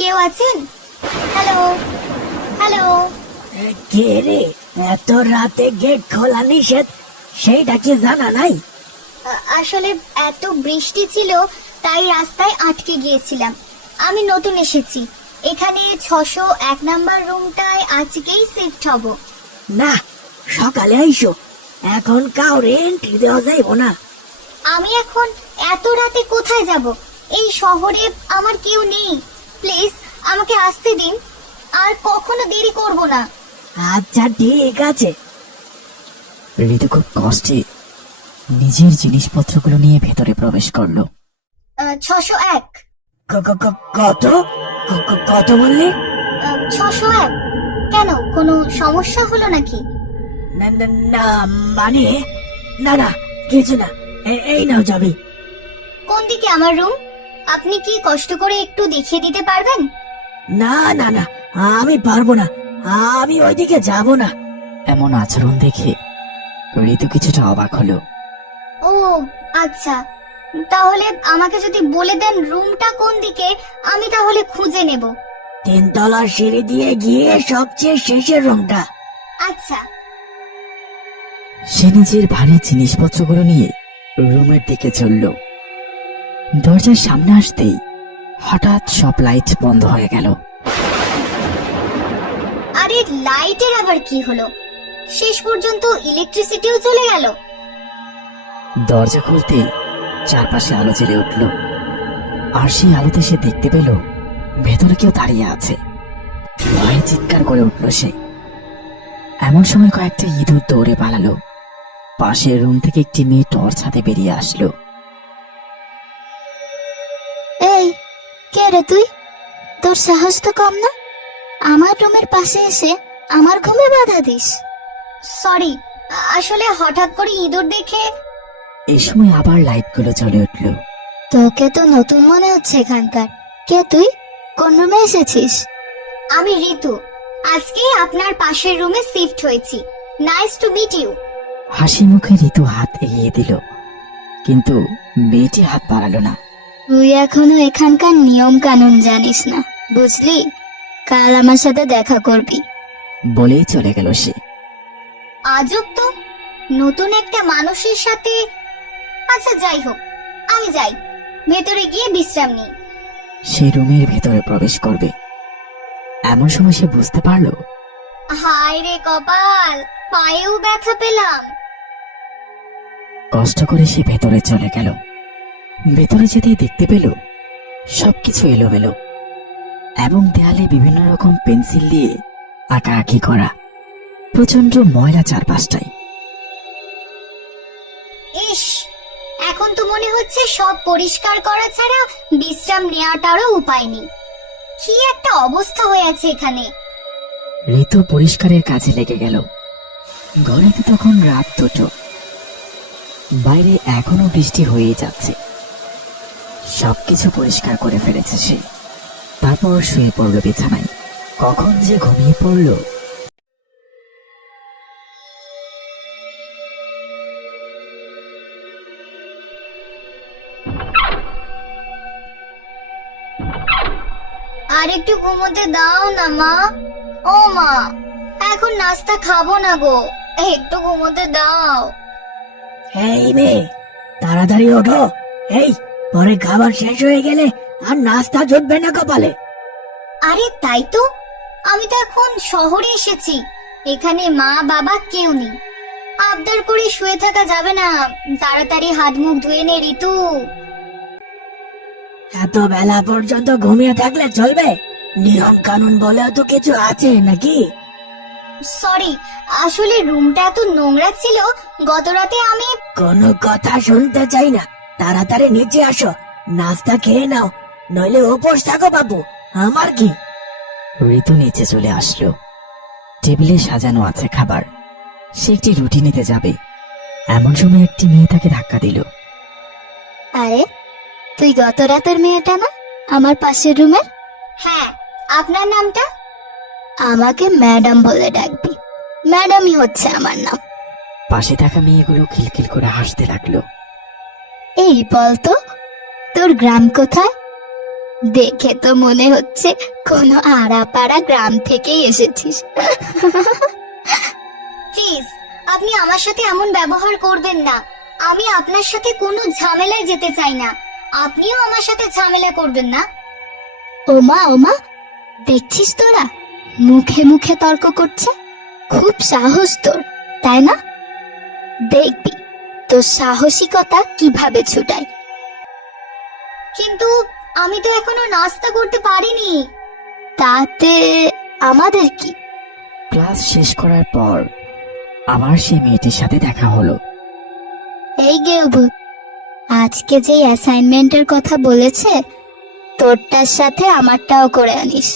কেউ আছেন? Hello hello. কে রে? এত রাতে গেট খোলা নিষেধ, সেইটা কি জানা নাই? আসলে এত বৃষ্টি ছিল তাই রাস্তায় আটকে গিয়েছিলাম। আমি নতুন এসেছি, এখানে 601 নাম্বার রুমটায় আজকেই শিফট হব। না, সকালে আইসো, এখন কাউরে এন্ট্রি দেওয়া যাইব না। আমি এখন এত রাতে কোথায় যাব? এই শহরে আমার কেউ নেই। প্লিজ আমাকে আসতে দিন, আর কখনো দেরি করব না। আচ্ছা ঠিক আছে। ঋতু খুব কষ্টে নিজের জিনিসপত্রগুলো নিয়ে ভেতরে প্রবেশ করলো। 601। কত কত বললে? 601। কেন, কোনো সমস্যা হলো নাকি? না না না, মানে না না, কিছু না। এই নাও যাবি। কোন দিকে আমার রুম? আপনি কি কষ্ট করে একটু দেখিয়ে দিতে পারবেন? না না না, আমি পারবো না, আমি ওইদিকে যাব না। এমন আচরণ দেখে ঋতু কিছুটা অবাক হলো। ও আচ্ছা, তাহলে আমাকে যদি বলে দেন রুমটা কোন দিকে, আমি তাহলে খুঁজে নেব। 3 তলার সিঁড়ি দিয়ে গিয়ে সবচেয়ে শেষের রুমটা। আচ্ছা। সে নিজের ভারী জিনিসপত্রগুলো নিয়ে রুমের দিকে চলল। দরজার সামনে আসতেই হঠাৎ সব লাইট বন্ধ হয়ে গেল। আরে লাইটের আবার কি হলো? শেষ পর্যন্ত ইলেকট্রিসিটিও চলে গেল। দরজা খুলতে চারপাশে আলো জ্বলে উঠল, আর সেই আলোতে সে দেখতে পেল ভেতরে কেউ দাঁড়িয়ে আছে। ভয়ে চিৎকার করে উঠল সে। এমন সময় কয়েকটা ইঁদুর দৌড়ে পালালো। পাশের রুম থেকে একটি মেয়ে টর্চ হাতে বেরিয়ে আসলো। এই, কে রে তুই? তোর সাহস তো কম না, আমার রুমের পাশে এসে আমার ঘুমে বাধা দিস। সরি, আসলে হঠাৎ করে ইঁদুর দেখে। এই সময় আবার লাইটগুলো জ্বলে উঠল। তোকে তো নতুন মনে হচ্ছে এখানকার। কে তুই? কোন রুমে এসেছিস? আমি ঋতু, আজকে আপনার পাশের রুমে শিফট হয়েছি। Nice to meet you. হাসি মুখে ঋতু হাত এগিয়ে দিল, কিন্তু মেয়েটি হাত বাড়ালো না। তুই এখনো এখানকার নিয়ম কানুন জানিস না, বুঝলি? কাল আমার সাথে দেখা করবি। বলেই চলে গেল সে। আজব তো, নতুন একটা মানুষের সাথে। আচ্ছা যাই হোক, আমি যাই, ভেতরে গিয়ে বিশ্রাম নিই। সে রুমের ভেতরে প্রবেশ করবে, এমন সময় সে বুঝতে পারলো হায় রে কপাল, পায়েও ব্যথা পেলাম। কষ্ট করে সে ভেতরে চলে গেল। ভেতরে যেতেই দেখতে পেল সবকিছু এলোমেলো, এবং দেয়ালে বিভিন্ন রকম পেন্সিল দিয়ে আঁকাআঁকি করা। প্রচন্ড ময়লা চারপাশটাই। ইস, এখন তো মনে হচ্ছে সব পরিষ্কার করা ছাড়া বিশ্রাম নেওয়াটারও উপায় নেই। কি একটা অবস্থা হয়ে আছে এখানে। ঋতু পরিষ্কারের কাজে লেগে গেল। ঘরেতে তখন রাত 2টো। বাইরে এখনো বৃষ্টি হয়েই যাচ্ছে। সবকিছু পরিষ্কার করে ফেলেছে সে। তারপর শুয়ে পড়ল বিছানায়। কখন যে ঘুমিয়ে পড়ল। আর একটু ঘুমোতে দাও না মা। ও মা, এখন নাস্তা খাবো না গো, একটু ঘুমোতে দাও। এই মেয়ে, তাড়াতাড়ি ওঠো। এই, পরে খাবার শেষ হয়ে গেলে আর নাস্তা জুটবে না কপালে। আরে তাই তো, আমি তো এখন শহরে এসেছি, এখানে মা বাবা কেউ নেই। আবদার করে শুয়ে থাকা যাবে না, তাড়াতাড়ি হাত মুখ ধুয়ে নে ঋতু। এত বেলা পর্যন্ত ঘুমিয়ে থাকলে চলবে? নিয়ম কানুন বলে তো কিছু আছে নাকি? সরি, আসলে রুমটা এত নোংরা ছিল, গত রাতে আমি। কোনো কথা শুনতে চাই না, তাড়াতাড়ি নিচে আসো, নাস্তা খেয়ে নাও, নইলে উপোস থাকো বাবু। আমার কি? ঋতু নিচে চলে আসলো। টেবিলে সাজানো আছে খাবার। সে একটি রুটি নিতে যাবে, এমন সময় একটি মেয়ে তাকে ধাক্কা দিল। আরে, তুই গত রাতের মেয়েটা না আমার পাশের রুমের? হ্যাঁ, আপনার নামটা? আমাকে ম্যাডাম বলে ডাকবি, ম্যাডামই হচ্ছে আমার নাম। পাশে থাকা মেয়েগুলো খিলখিল করে হাসতে লাগলো। এই বলতো, তোর গ্রাম কোথায়? দেখে তো মনে হচ্ছে কোনো আড়াপাড়া গ্রাম থেকেই এসেছিস। প্লিজ, আপনি আমার সাথে এমন ব্যবহার করবেন না। আমি আপনার সাথে কোনো ঝামেলায় যেতে চাই না। আপনিও আমার সাথে ঝামেলা করবেন না। ওমা দেখছিস তোরা, মুখে মুখে তর্ক করছে। খুব সাহস তোর, তাই না? দেখবি তোর সাহসিকতা কিভাবে ছুটায়। কিন্তু আমি তো এখনো নাস্তা করতে পারিনি। তাতে আমাদের কি? ক্লাস শেষ করার পর আবার সেই মেয়েটির সাথে দেখা হলো। এই গেউভূত, আজকে যে অ্যাসাইনমেন্টের কথা বলেছে, তোরটার সাথে আমারটাও করে আনিস।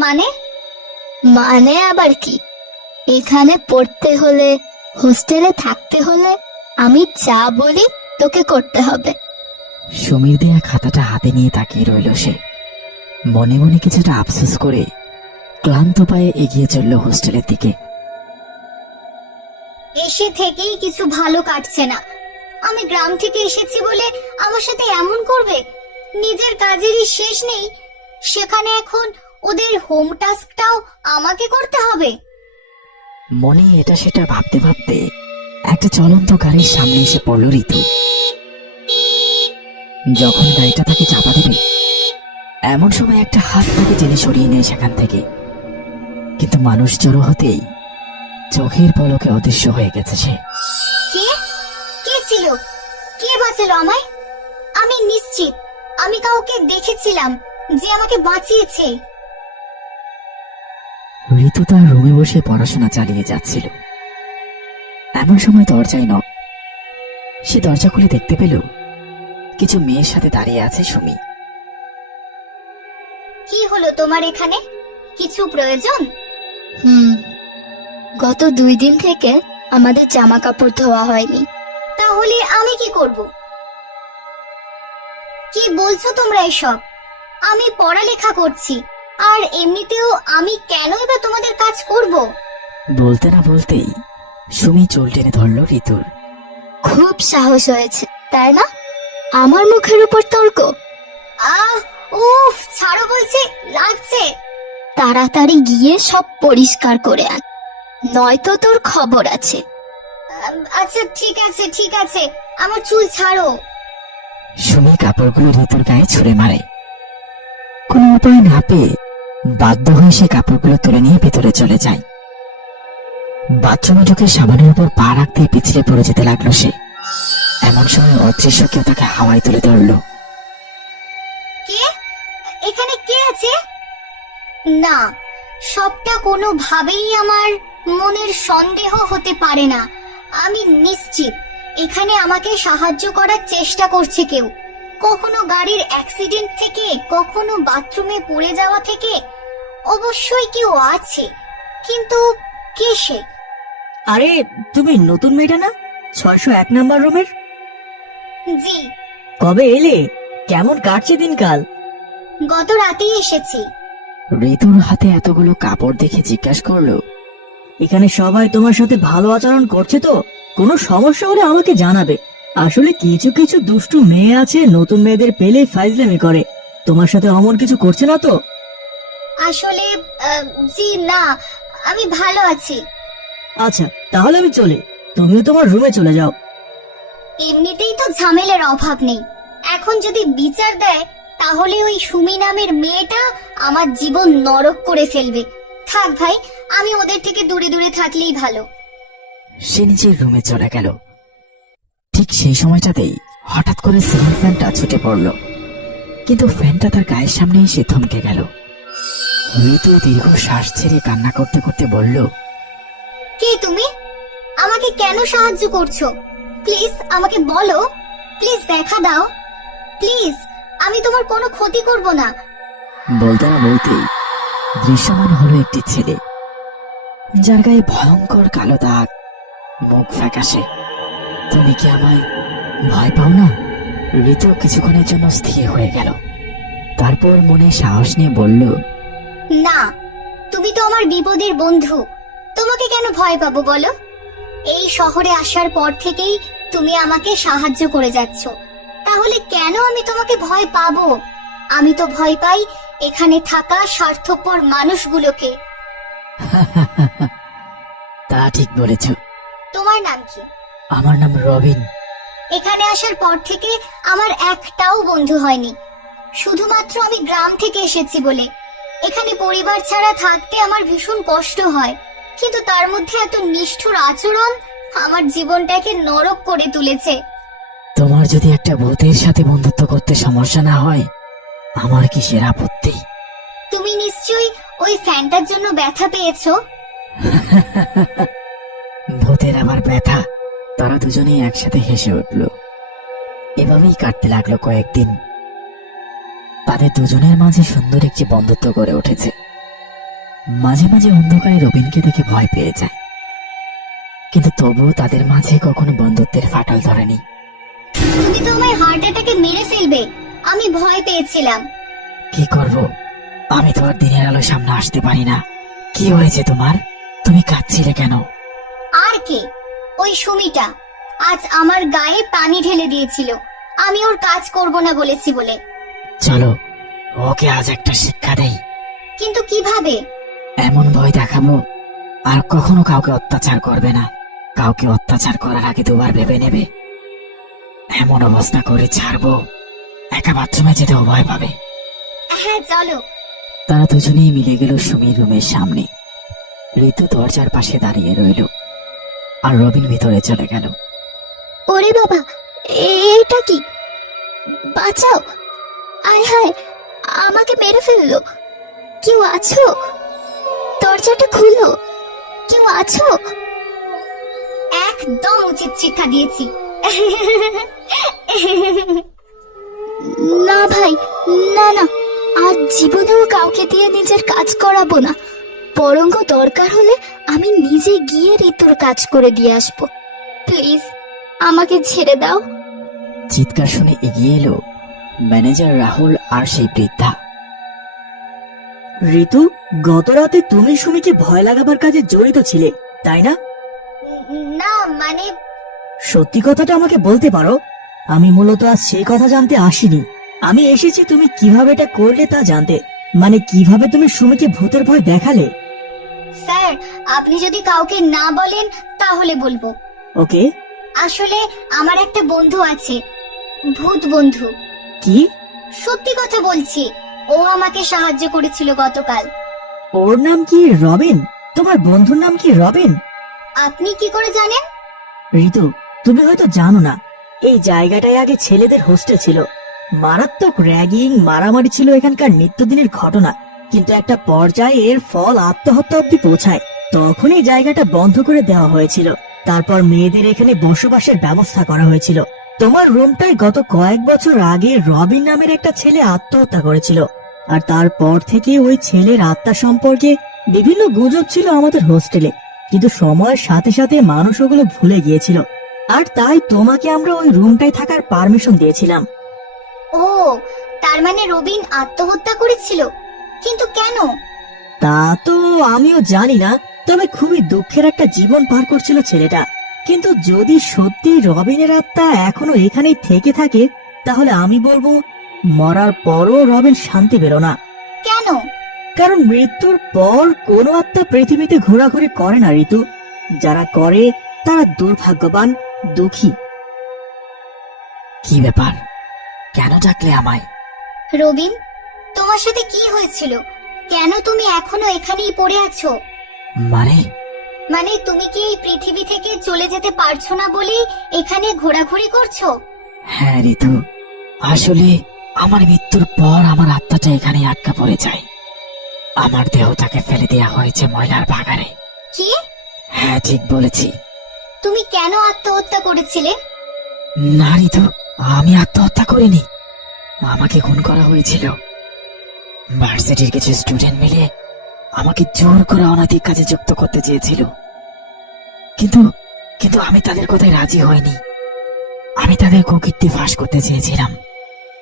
মানে আবার কি? এখানে পড়তে হলে, হোস্টেলে থাকতে হলে আমি যা বলি তোকে করতে হবে। সুমির দেয়া খাতাটা হাতে নিয়ে তাকিয়ে রইল সে। মনে মনে কিছুটা আফসোস করে ক্লান্ত পায়ে এগিয়ে চলল হোস্টেলের দিকে। এসে থেকেই কিছু ভালো কাটছে না। আমি গ্রাম থেকে এসেছি বলে আমার সাথে এমন করবে? নিজের কাজেরই শেষ নেই, সেখানে এখন ওদের হোম টাস্কটাও আমাকে করতে হবে। মনে এটা সেটা ভাবতে ভাবতে একটা চলন্ত গাড়ির সামনে এসে পড়ল ঋতু। যখন গাড়িটা তাকে চাপা দেবে, এমন সময় একটা হাত তাকে টেনে সরিয়ে নেয় সেখান থেকে। কিন্তু মানুষ জড়ো হতেই চোখের পলকে অদৃশ্য হয়ে গেছে সে। কে কে ছিল? কে বাঁচালো আমায়? আমি নিশ্চিত আমি কাউকে দেখেছিলাম যে আমাকে বাঁচিয়েছে। ঋতু তার রুমে বসে পড়াশোনা চালিয়ে যাচ্ছিল। এমন সময় দরজায় নক। সে দরজা খুলে দেখতে পেল কিছু মেয়ের সাথে দাঁড়িয়ে আছে সুমি। কি হলো তোমার এখানে? কিছু প্রয়োজন? গত 2 দিন থেকে আমাদের জামা কাপড় ধোয়া হয়নি। তাহলে আমি কি করব? কি বলছো তোমরা এসব? আমি পড়ালেখা করছি, আর এমনিতেও আমি কেনই বা তোমাদের কাজ করব? বলতে না বলতেই সুমি চুল টেনে ধরল ঋতুর। খুব সাহস হয়েছে, তাই না? আমার মুখের উপর তর্ক। উফ, ছাড়ো বলছে, লাগছে। তাড়াতাড়ি গিয়ে সব পরিষ্কার করে আন, নয়তো তোর খবর আছে। আচ্ছা ঠিক আছে, আমার চুল ছাড়ো। সুমি কাপড়গুলো ঋতুর গায়ে ছুঁড়ে মারে। কোনো উপায় না পেয়ে বাধ্য হয়ে সে কাপড়গুলো তুলে নিয়ে ভেতরে চলে যায়। বাথরুমে ঢুকে সাবানের উপর পা রাখতে পিছলে পড়ে যেতে লাগলো সে। এমন সময় অদৃশ্য কেউ তাকে হাওয়ায় তুলে ধরল। কে? এখানে কে আছে? না, সবটা কোনোভাবেই আমার মনের সন্দেহ হতে পারে না। আমি নিশ্চিত এখানে আমাকে সাহায্য করার চেষ্টা করছে কেউ। কখনো গাড়ির অ্যাক্সিডেন্ট থেকে, কখনো বাথরুমে পড়ে যাওয়া থেকে। অবশ্যই কেউ আছে, কিন্তু কে সে? আরে, তুমি নতুন মেয়েটা না, 601 নাম্বার রুমের? জি। কবে এলে? কেমন কাটছে দিনকাল? গত রাতেই এসেছি। ঋতুর হাতে এতগুলো কাপড় দেখে জিজ্ঞাসা করলো, এখানে সবাই তোমার সাথে ভালো আচরণ করছে তো? কোনো সমস্যা হলে আমাকে জানাবে। আসলে কিছু কিছু দুষ্টু মেয়ে আছে, নতুন মেয়েদের পেলে ফাইজলামি করে। তোমার সাথে অমন কিছু করছে না তো? আসলে জি না, আমি ভালো আছি। আচ্ছা, তাহলে আমি চলে, তুমিও তোমার রুমে চলে যাও। এমনিতেই তো ঝামেলার অভাব নেই, এখন যদি বিচার দেয় তাহলে ওই সুমি নামের মেয়েটা আমার জীবন নরক করে ফেলবে। থাক ভাই, আমি ওদের থেকে দূরে দূরে থাকলেই ভালো। সে নিজের রুমে চলে গেল। ঠিক সেই সময়টাতেই হঠাৎ করে সিলিং ফ্যানটা ছুটে পড়ল, কিন্তু ফ্যানটা তার গায়ের সামনে এসে থমকে গেল। ঋতু দীর্ঘ শ্বাস ছেড়ে কান্না করতে করতে বলল, কে তুমি? আমাকে কেন সাহায্য করছো? প্লিজ আমাকে বলো, প্লিজ দেখা দাও, প্লিজ। আমি তোমার কোনো ক্ষতি করব না। বলতে না বলতেই দৃশ্যমান হলো একটি ছেলে, যার গায়ে ভয়ঙ্কর কালো দাগ, মুখ ফ্যাকাশে। তুমি কি আমায় ভয় পাও না? ঋতু কিছুক্ষণের জন্য স্থির হয়ে গেল, তারপর মনে সাহস নিয়ে বলল, না, তুমি তো আমার বিপদের বন্ধু, তোমাকে কেন ভয় পাবো বলো? এই শহরে আসার পর থেকেই তুমি আমাকে সাহায্য করে যাচ্ছ, তাহলে কেন আমি তোমাকে ভয় পাবো? আমি তো ভয় পাই এখানে থাকা স্বার্থপর মানুষগুলোকে। তা ঠিক বলেছ। তোমার নাম কি? আমার নাম রবিন। এখানে আসার পর থেকে আমার একটাও বন্ধু হয়নি, শুধুমাত্র আমি গ্রাম থেকে এসেছি বলে। এখানে পরিবার ছাড়া থাকতে আমার ভীষণ কষ্ট হয়, কিন্তু তার মধ্যে এত নিষ্ঠুর আচরণ আমার জীবনটাকে নরক করে তুলেছে। তোমার যদি একটা ভূতের সাথে বন্ধুত্ব করতে সমস্যা না হয়, আমার কিসের আপত্তি? তুমি নিশ্চয়ই ওই ফ্যানটার জন্য ব্যথা পেয়েছো। ভূতের আবার ব্যথা? তারা দুজনেই একসাথে হেসে উঠল। এভাবেই কাটতে লাগলো কয়েকদিন। তাদের দুজনের মাঝে সুন্দর একটি বন্ধুত্ব গড়ে উঠেছে। মাঝে মাঝে অন্ধকারে রবিনকে দেখে ভয় পেয়ে যায়, কিন্তু তবুও তাদের মাঝে কখনো বন্ধুত্বের ফাটল ধরেনি। তুমি তো আমায় হার্ট অ্যাটাকে মেরে ফেলবে, আমি ভয় পেয়েছিলাম। কি করব, আমি তো আর দিনের আলো সামনে আসতে পারি না। কি হয়েছে তোমার? তুমি কাঁদছিলে কেন? আর কে? ওই সুমিটা আজ আমার গায়ে পানি ঢেলে দিয়েছিল, আমি ওর কাজ করব না বলেছি বলে। চলো ওকে আজ একটা শিক্ষা দেই। কিন্তু কিভাবে? এমন ভয় দেখাবো আর কখনো কাউকে অত্যাচার করবে না। কাউকে অত্যাচার করার আগে দুবার ভেবে নেবে। এমন অবস্থা করে ছাড়বো একা বাথরুমে যেতেও ভয় পাবে। হ্যাঁ চলো। তারা দুজনেই মিলে গেল সুমির রুমের সামনে। ঋতু দরজার পাশে দাঁড়িয়ে রইল, আর রবিন ভিতরে চলে গেল। ওরে বাবা, এটা কি? বাঁচাও! আয় হায়, আমাকে মেরে ফেললো। কেউ আছো? দরজাটা খুলো, কেউ আছো? একদম উচিত শিক্ষা দিয়েছি। না ভাই, না না, আজ জীবনেও কাউকে দিয়ে নিজের কাজ করাবো না। বরং দরকার হলে আমি নিজে গিয়ে ঋতুর কাজ করে দিয়ে আসবো। প্লিজ আমাকে ছেড়ে দাও। চিৎকার শুনে এগিয়ে এলো ম্যানেজার রাহুল আর সেই বৃদ্ধা। ঋতু, গত রাতে তুমি সুমিকে ভয় লাগাবার কাজে জড়িত ছিলে, তাই না? না মানে সত্যি কথাটা আমাকে বলতে পারো? আমি মূলত আজ সেই কথা জানতে আসিনি। আমি এসেছি তুমি কিভাবে এটা করলে তা জানতে। মানে কিভাবে তুমি সুমিকে ভূতের ভয় দেখালে। স্যার, আপনি যদি কাউকে না বলেন তাহলে বলবো। ওকে। আসলে আমার একটা বন্ধু আছে, ভূত বন্ধু। কি? সত্যি কথা বলছি, ও আমাকে সাহায্য করেছিল গতকাল। ওর নাম কি রবিন? তোমার বন্ধুর নাম কি রবিন? আপনি কি করে জানেন? ঋতু, তুমি হয়তো জানো না, এই জায়গাটায় আগে ছেলেদের হোস্টেল ছিল। মারাত্মক র্যাগিং, মারামারি ছিল এখানকার নিত্যদিনের ঘটনা। কিন্তু একটা পর্যায়ে এর ফল আত্মহত্যা অব্দি পৌঁছায়। তখন এই জায়গাটা বন্ধ করে দেওয়া হয়েছিল। তারপর মেয়েদের এখানে বসবাসের ব্যবস্থা করা হয়েছিল। তোমার রুমটায় গত কয়েক বছর আগে রবিন নামের একটা ছেলে আত্মহত্যা করেছিল। আর তারপর থেকে ওই ছেলের আত্মা সম্পর্কে বিভিন্ন গুজব ছিল আমাদের হোস্টেলে। কিন্তু সময়ের সাথে সাথে মানুষ ওগুলো ভুলে গিয়েছিল। আর তাই তোমাকে আমরা ওই রুমটায় থাকার পারমিশন দিয়েছিলাম। ও, তার মানে রবিন আত্মহত্যা করেছিল? কিন্তু কেন? তা তো আমিও জানি না, তবে খুবই দুঃখের একটা জীবন পার করছিল ছেলেটা। কিন্তু যদি সত্যি রবিনের আত্মা এখনো এখানেই থেকে থাকে, তাহলে আমি বলবো মরার পরও রবিন শান্তি পেল না। কেন? কারণ মৃত্যুর পর কোনো আত্মা পৃথিবীতে ঘোরাঘুরি করে না ঋতু। যারা করে তারা দুর্ভাগ্যবান, দুঃখী। কি ব্যাপার, কেন ডাকলে আমায়? রবিন, তোমার সাথে কি হয়েছিল? কেন তুমি এখনো এখানেই পড়ে আছো? মানে তুমি কি এই পৃথিবী থেকে চলে যেতে পারছো না বলেই এখানে ঘোরাঘুরি করছো? হ্যাঁ ঋতু, আসলে আমার মৃত্যুর পর আমার আত্মাটা এখানে আটকা পড়ে যায়। আমার দেহটাকে ফেলে দেওয়া হয়েছে ময়লার বাগানে। কি? হ্যাঁ ঠিক বলেছি। তুমি কেন আত্মহত্যা করেছিলে? না ঋতু, আমি আত্মহত্যা করিনি। আমাকে খুন করা হয়েছিল। ভার্সিটির কিছু স্টুডেন্ট মিলে আমাকে জোর করে অনৈতিক কাজে যুক্ত করতে চেয়েছিল, কিন্তু কিন্তু আমি তাদের কথায় রাজি হইনি। আমি তাদের কুকীর্তি ফাঁস করতে চেয়েছিলাম,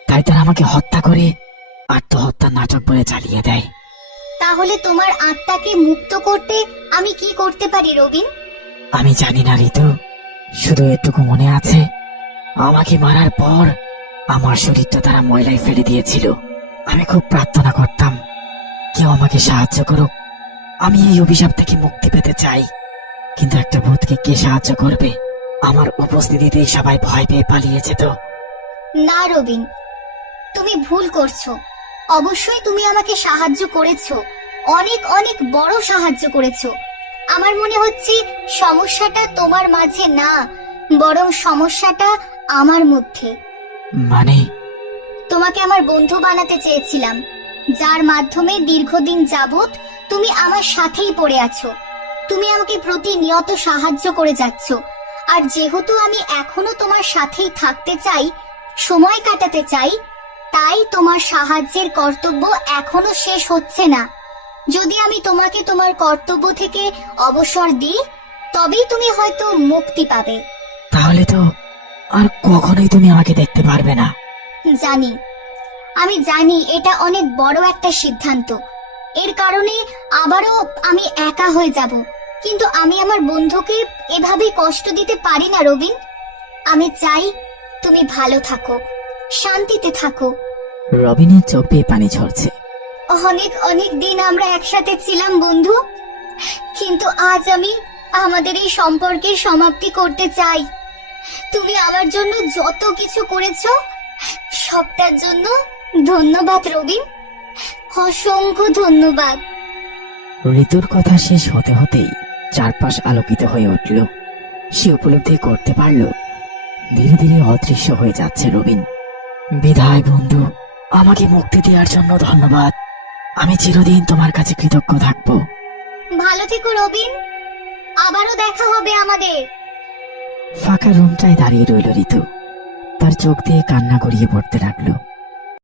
তাই তারা আমাকে হত্যা করে আত্মহত্যার নাটক বলে চালিয়ে দেয়। তাহলে তোমার আত্মাকে মুক্ত করতে আমি কি করতে পারি রবিন? আমি জানি না ঋতু, শুধু এটুকু মনে আছে, আমাকে মারার পর আমার শরীরটা তারা ময়লায় ফেলে দিয়েছিল। আমি খুব প্রার্থনা করতাম কেউ আমাকে সাহায্য করুক, আমি এই অভিশাপ থেকে মুক্তি পেতে চাই। কিন্তু একটা ভূতকে কে সাহায্য করবে? আমার উপস্থিতিতেই সবাই ভয় পেয়ে পালিয়ে যেত। না রবিন, তুমি ভুল করছো। অবশ্যই তুমি আমাকে সাহায্য করেছো, অনেক অনেক বড় সাহায্য করেছো। আমার মনে হচ্ছে সমস্যাটা তোমার মাঝে না, বরং সমস্যাটা আমার মধ্যে। মানে? তোমাকে আমার বন্ধু বানাতে চেয়েছিলাম, যার মাধ্যমে দীর্ঘদিন যাবত তুমি আমার সাথেই পড়ে আছো। তুমি আমাকে প্রতিনিয়ত সাহায্য করে যাচ্ছ, আর যেহেতু আমি এখনো তোমার সাথেই থাকতে চাই, সময় কাটাতে চাই, তাই তোমার সাহায্যের কর্তব্য এখনো শেষ হচ্ছে না। যদি আমি তোমাকে তোমার কর্তব্য থেকে অবসর দিই, তবেই তুমি হয়তো মুক্তি পাবে। তাহলে তো আর কখনোই তুমি আমাকে দেখতে পারবে না। জানি, আমি জানি এটা অনেক বড় একটা সিদ্ধান্ত। এর কারণে আবারও আমি একা হয়ে যাব, কিন্তু আমি আমার বন্ধুকে এভাবে কষ্ট দিতে পারি না রবিন। আমি চাই তুমি ভালো থাকো, শান্তিতে থাকো। রবিনের চোখ বেয়ে পানি ঝরছে। অনেক অনেক দিন আমরা একসাথে ছিলাম বন্ধু, কিন্তু আজ আমি আমাদের এই সম্পর্কের সমাপ্তি করতে চাই। তুমি আমার জন্য যত কিছু করেছো, সবটার জন্য ধন্যবাদ রবিন, অসংখ্য ধন্যবাদ। ঋতুর কথা শেষ হতে হতেই চারপাশ আলোকিত হয়ে উঠল। সে উপলব্ধি করতে পারল ধীরে ধীরে অদৃশ্য হয়ে যাচ্ছে রবিন। বিদায় বন্ধু, আমাকে মুক্তি দেওয়ার জন্য ধন্যবাদ। আমি চিরদিন তোমার কাছে কৃতজ্ঞ থাকবো। ভালো থেকো রবিন, আবারও দেখা হবে আমাদের। ফাঁকা রুমটায় দাঁড়িয়ে রইল ঋতু। তার চোখ দিয়ে কান্না গড়িয়ে পড়তে লাগলো।